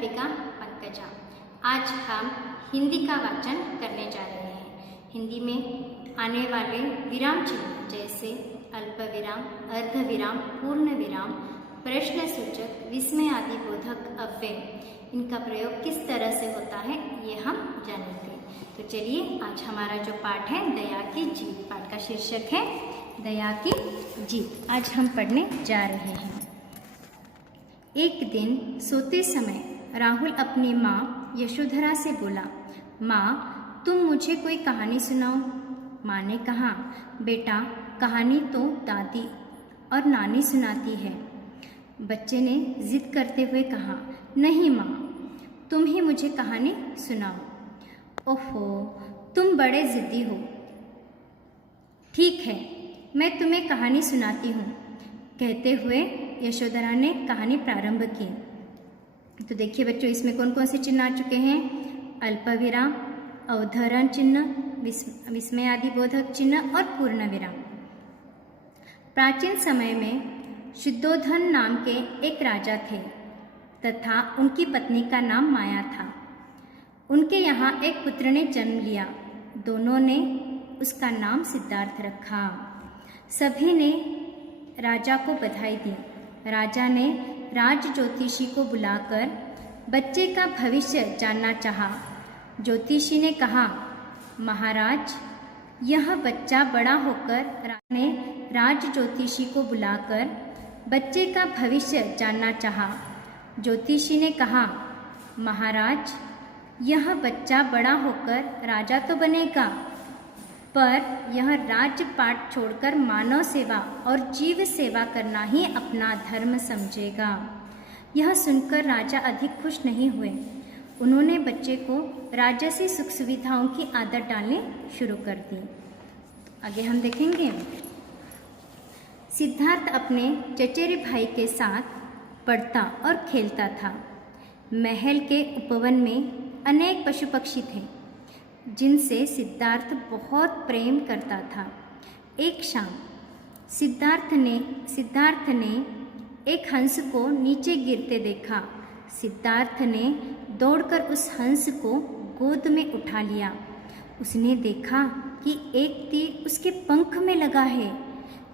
अध्यापिका पंकजा। आज हम हिंदी का वाचन करने जा रहे हैं। हिंदी में आने वाले विराम चिन्ह जैसे अल्प विराम, अर्ध विराम, पूर्ण विराम, प्रश्न सूचक, विस्मय आदि बोधक अव्यय, इनका प्रयोग किस तरह से होता है ये हम जानेंगे। तो चलिए आज हमारा जो पाठ है दया की जीत, पाठ का शीर्षक है दया की जीत। आज हम पढ़ने जा रहे हैं। एक दिन सोते समय राहुल अपनी माँ यशोधरा से बोला, माँ तुम मुझे कोई कहानी सुनाओ। माँ ने कहा, बेटा कहानी तो दादी और नानी सुनाती है। बच्चे ने जिद करते हुए कहा, नहीं माँ तुम ही मुझे कहानी सुनाओ। ओहो तुम बड़े जिद्दी हो। ठीक है मैं तुम्हें कहानी सुनाती हूँ। कहते हुए यशोधरा ने कहानी प्रारंभ की। तो देखिए बच्चों, इसमें कौन कौन से चिन्ह आ चुके हैं? अल्प विराम, अवधारण चिन्ह, विस्मय आदि बोधक चिन्ह और पूर्ण विराम। प्राचीन समय में शुद्धोधन नाम के एक राजा थे तथा उनकी पत्नी का नाम माया था। उनके यहाँ एक पुत्र ने जन्म लिया। दोनों ने उसका नाम सिद्धार्थ रखा। सभी ने राजा को बधाई दी। राजा ने राज ज्योतिषी को बुलाकर बच्चे का भविष्य जानना चाहा। ज्योतिषी ने कहा, महाराज यह बच्चा बड़ा होकर ने राज ज्योतिषी को बुलाकर बच्चे का भविष्य जानना चाहा। ज्योतिषी ने कहा, महाराज यह बच्चा बड़ा होकर राजा तो बनेगा, पर यह राजपाट छोड़कर मानव सेवा और जीव सेवा करना ही अपना धर्म समझेगा। यह सुनकर राजा अधिक खुश नहीं हुए। उन्होंने बच्चे को राजसी सुख सुविधाओं की आदत डालनी शुरू कर दी। आगे हम देखेंगे। सिद्धार्थ अपने चचेरे भाई के साथ पढ़ता और खेलता था। महल के उपवन में अनेक पशु पक्षी थे जिनसे सिद्धार्थ बहुत प्रेम करता था। एक शाम सिद्धार्थ ने एक हंस को नीचे गिरते देखा। सिद्धार्थ ने दौड़कर उस हंस को गोद में उठा लिया। उसने देखा कि एक तीर उसके पंख में लगा है।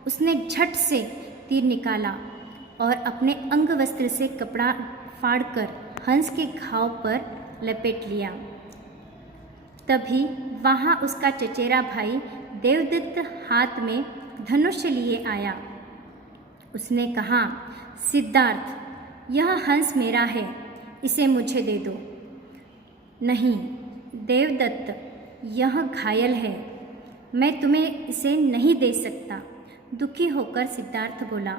उसने झट से तीर निकाला और अपने अंगवस्त्र से कपड़ा फाड़कर हंस के घाव पर लपेट लिया। तभी वहाँ उसका चचेरा भाई देवदत्त हाथ में धनुष लिए आया। उसने कहा, सिद्धार्थ यह हंस मेरा है, इसे मुझे दे दो। नहीं देवदत्त यह घायल है, मैं तुम्हें इसे नहीं दे सकता। दुखी होकर सिद्धार्थ बोला,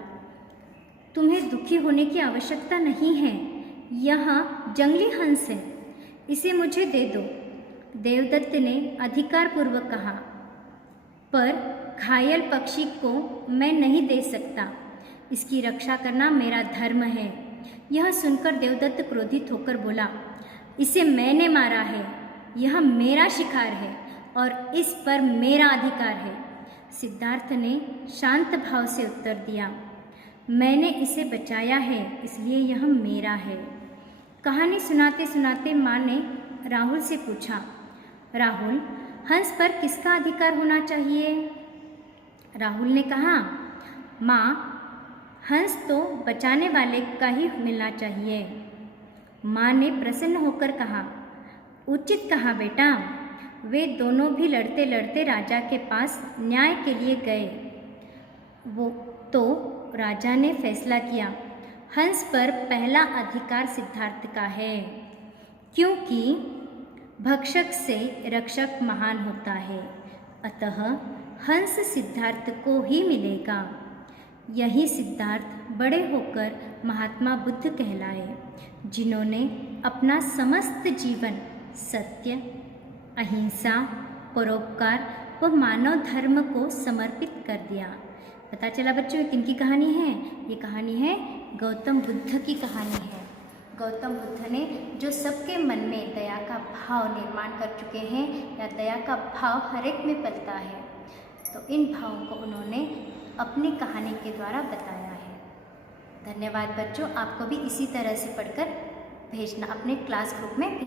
तुम्हें दुखी होने की आवश्यकता नहीं है, यह जंगली हंस है, इसे मुझे दे दो। देवदत्त ने अधिकारपूर्वक कहा, पर घायल पक्षी को मैं नहीं दे सकता, इसकी रक्षा करना मेरा धर्म है। यह सुनकर देवदत्त क्रोधित होकर बोला, इसे मैंने मारा है, यह मेरा शिकार है और इस पर मेरा अधिकार है। सिद्धार्थ ने शांत भाव से उत्तर दिया, मैंने इसे बचाया है इसलिए यह मेरा है। कहानी सुनाते सुनाते माँ ने राहुल से पूछा, राहुल हंस पर किसका अधिकार होना चाहिए? राहुल ने कहा, माँ हंस तो बचाने वाले का ही मिलना चाहिए। माँ ने प्रसन्न होकर कहा, उचित कहा बेटा। वे दोनों भी लड़ते लड़ते राजा के पास न्याय के लिए गए। वो तो राजा ने फैसला किया, हंस पर पहला अधिकार सिद्धार्थ का है, क्योंकि भक्षक से रक्षक महान होता है, अतः हंस सिद्धार्थ को ही मिलेगा। यही सिद्धार्थ बड़े होकर महात्मा बुद्ध कहलाए, जिन्होंने अपना समस्त जीवन सत्य, अहिंसा, परोपकार व मानव धर्म को समर्पित कर दिया। पता चला बच्चों किनकी कहानी है? ये कहानी है गौतम बुद्ध की कहानी है। गौतम बुद्ध ने जो सबके मन में दया का भाव निर्माण कर चुके हैं, या दया का भाव हर एक में पलता है, तो इन भावों को उन्होंने अपनी कहानी के द्वारा बताया है। धन्यवाद बच्चों, आपको भी इसी तरह से पढ़कर भेजना, अपने क्लास ग्रुप में